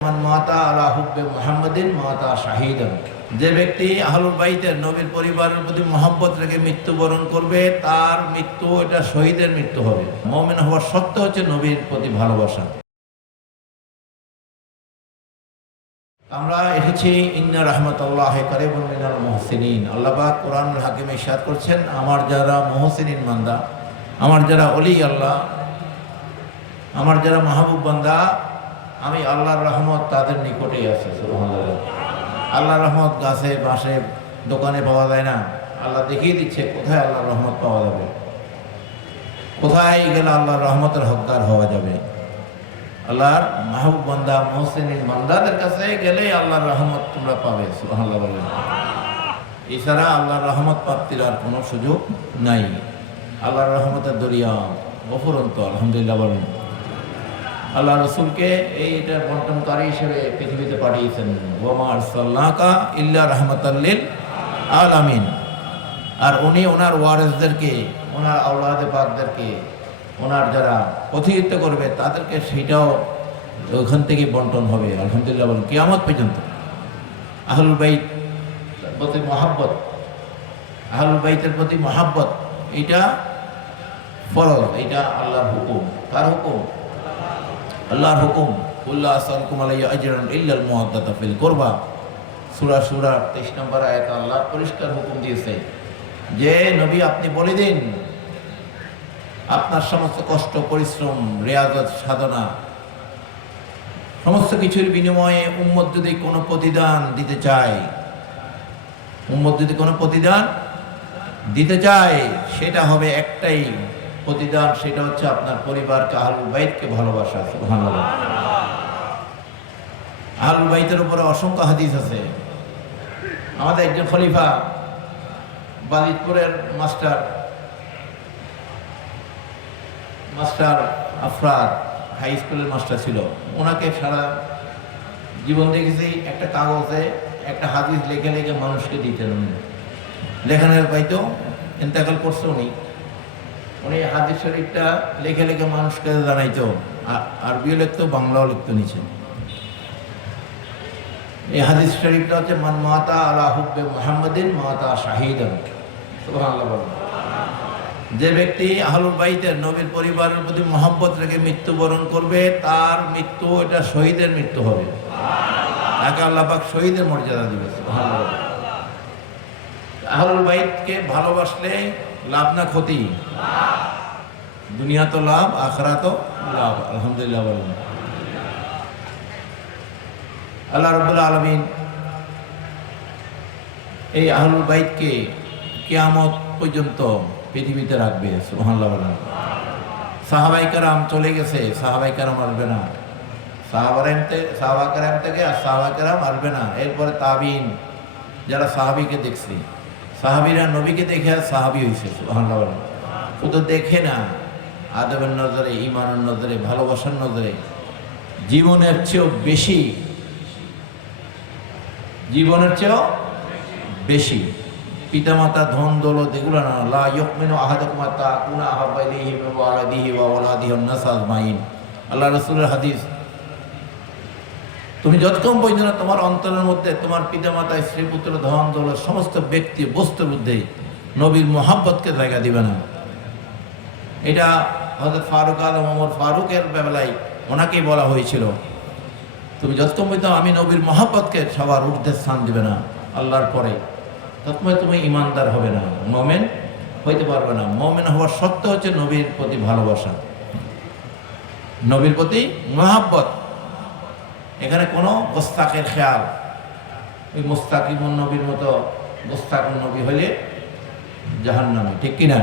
মান মাতা আলা হুব্বে মুহাম্মাদিন মাতা শাহিদান। যে ব্যক্তি আহলুল বাইতের নবীর পরিবারের প্রতি মহব্বত রেখে মৃত্যুবরণ করবে তার মৃত্যু এটা শহীদের মৃত্যু হবে। মুমিন হওয়ার শর্ত হচ্ছে নবীর প্রতি ভালোবাসা। আমরা এসেছি ইন্না রাহমাতাল্লাহি কারীবুন মিনাল মুহসিনিন। আল্লাহ পাক কোরআনুল হাকিমে ইরশাদ করছেন, আমার যারা মুহসিনিন বান্দা, আমার যারা ওলি আল্লাহ, আমার যারা মাহবুব বান্দা, আমি আল্লাহর রহমত তাদের নিকটেই আছে। সুবহানাল্লাহ। আল্লাহর রহমত গাছে বাসে দোকানে পাওয়া যায় না। আল্লাহ দেখিয়ে দিচ্ছে কোথায় আল্লাহর রহমত পাওয়া যাবে, কোথায় গেলে আল্লাহর রহমতের হকদার হওয়া যাবে। আল্লাহর মাহবুব বান্দা মুহসিনিন বান্দাদের কাছে গেলে আল্লাহর রহমত তোমরা পাবে। সুবহানাল্লাহ বলেন। এছাড়া আল্লাহর রহমত প্রাপ্তির আর কোনো সুযোগ নাই। আল্লাহর রহমতের দরিয়া অফুরন্ত। আলহামদুলিল্লাহ বলেন। আল্লাহ রসুলকে এইটা বন্টনকারী হিসেবে পৃথিবীতে পাঠিয়েছেন। ওয়ামা আরসালনাকা ইল্লা রাহমাতাল লিল আলামিন। আর উনি ওনার ওয়ারিসদেরকে, ওনার আওলাদে পাকদেরকে, ওনার যারা প্রতিনিধিত্ব করবে তাদেরকে সেইটাও ওখান থেকে বন্টন হবে। আলহামদুলিল্লাহ বলেন। কিয়ামত পর্যন্ত আহলুল বাইত প্রতি মহাব্বত, আহলুল বাইতের প্রতি মহাব্বত এটা ফরজ, এটা আল্লাহর হুকুম। কার হুকুম? আল্লাহর হুকুম। কুল্লা আসালকুম আলাইহি আজরান ইল্লাল মুওয়াদ্দাতা ফিল কুরবা। সূরা সূরা 23 নম্বর আয়াত আল্লাহ পরিষ্কার হুকুম দিয়েছে যে নবী আপনি বলে দিন আপনার সমস্ত কষ্ট, পরিশ্রম, রিয়াজত, সাধনা সমস্ত কিছুর বিনিময়ে উম্মত যদি কোনো প্রতিদান দিতে চায়, উম্মত যদি কোনো প্রতিদান দিতে চায় সেটা হবে একটাই প্রতিদান, সেটা হচ্ছে আপনার পরিবারকে, আহলুল বাইতকে ভালোবাসা। সুবহানাল্লাহ। আহলুল বাইতের উপরে অসংখ্য হাদিস আছে। আমাদের একজন খলিফা বাজিতপুরের মাস্টার আফরাদ হাই স্কুলের মাস্টার ছিল। ওনাকে সারা জীবন দেখেছি একটা কাগজে একটা হাদিস লেখে লেখে মানুষকে দিতেন। উনি লেখানোর পাইতো, ইন্তেকাল করছে উনি হাদিস শরীফটা লেখে লেখে মানুষকে জানাইতো। আরবিও লিখতো, বাংলাও লিখতো নিচে। এই হাদিস শরীফটা হচ্ছে মান মাতা আলা হুব্বে মুহাম্মাদিন মাতা শাহিদান। সুবহানাল্লাহ বলেন। যে ব্যক্তি আহলুল বাইতের নবীর পরিবারের প্রতি মহব্বত রেখে মৃত্যুবরণ করবে তার মৃত্যু এটা শহীদের মৃত্যু হবে। তাকে আল্লাহ পাক শহীদের মর্যাদা দিবে। সুবহানাল্লাহ। আহলুল বাইতকে ভালোবাসলে লাভ না ক্ষতি? দুনিয়া তো লাভ, আখিরাত তো লাভ। আলহামদুলিল্লাহ বলেন। আল্লাহ রাব্বুল আলামিন এই আহলুল বাইতকে কিয়ামত পর্যন্ত পৃথিবীতে রাখবে। সুবহানাল্লাহ বলেন। সাহাবায়ে কেরাম চলে গেছে, সাহাবায়ে কেরাম আসবে না। সাহাবা কেরাম থেকে আর সাহাবা কেরাম আসবে না। এরপরে তাবিন যারা সাহাবীকে দেখছে, সাহাবীরা নবীকে দেখে সাহাবী হয়েছে। সুবহানাল্লাহ বলেন। শুধু দেখে না, আদবের নজরে, ঈমানের নজরে, ভালোবাসার নজরে জীবনের চেয়েও বেশি, জীবনের চেয়েও বেশি পিতামাতা, ধন দৌলত এগুলো না। লা ইউমিনু আহাদুকুম হাত্তা আকুনা আহাব্বা ইলাইহি মিন ওয়ালিদিহি ওয়া ওয়ালাদিহি ওয়ান নাস আজমাইন। আল্লাহ রাসূলের হাদিস। তুমি যতক্ষণ পর্যন্ত তোমার অন্তরের মধ্যে তোমার পিতামাতা, স্ত্রী, পুত্র, ধন দৌলত সমস্ত ব্যক্তি বস্তুর মধ্যে নবীর মোহাব্বতকে জায়গা দিবে না। এটা হযরত ফারুক আলম ওমর ফারুকের বেলায় ওনাকেই বলা হয়েছিল, তুমি যতক্ষণ পর্যন্ত আমি নবীর মোহাব্বতকে সবার ঊর্ধ্বে স্থান দিবে না আল্লাহর পরে, ততক্ষণ তুমি ইমানদার হবে না, মুমিন হইতে পারবে না। মুমিন হওয়ার শর্ত হচ্ছে নবীর প্রতি ভালোবাসা, নবীর প্রতি মোহাব্বত। এখানে কোনো গোস্তাকের খেয়াল, ওই মুস্তাকিমুন নবীর মতো গোস্তাকুন নবী হলে জাহান্নামে, ঠিক কিনা?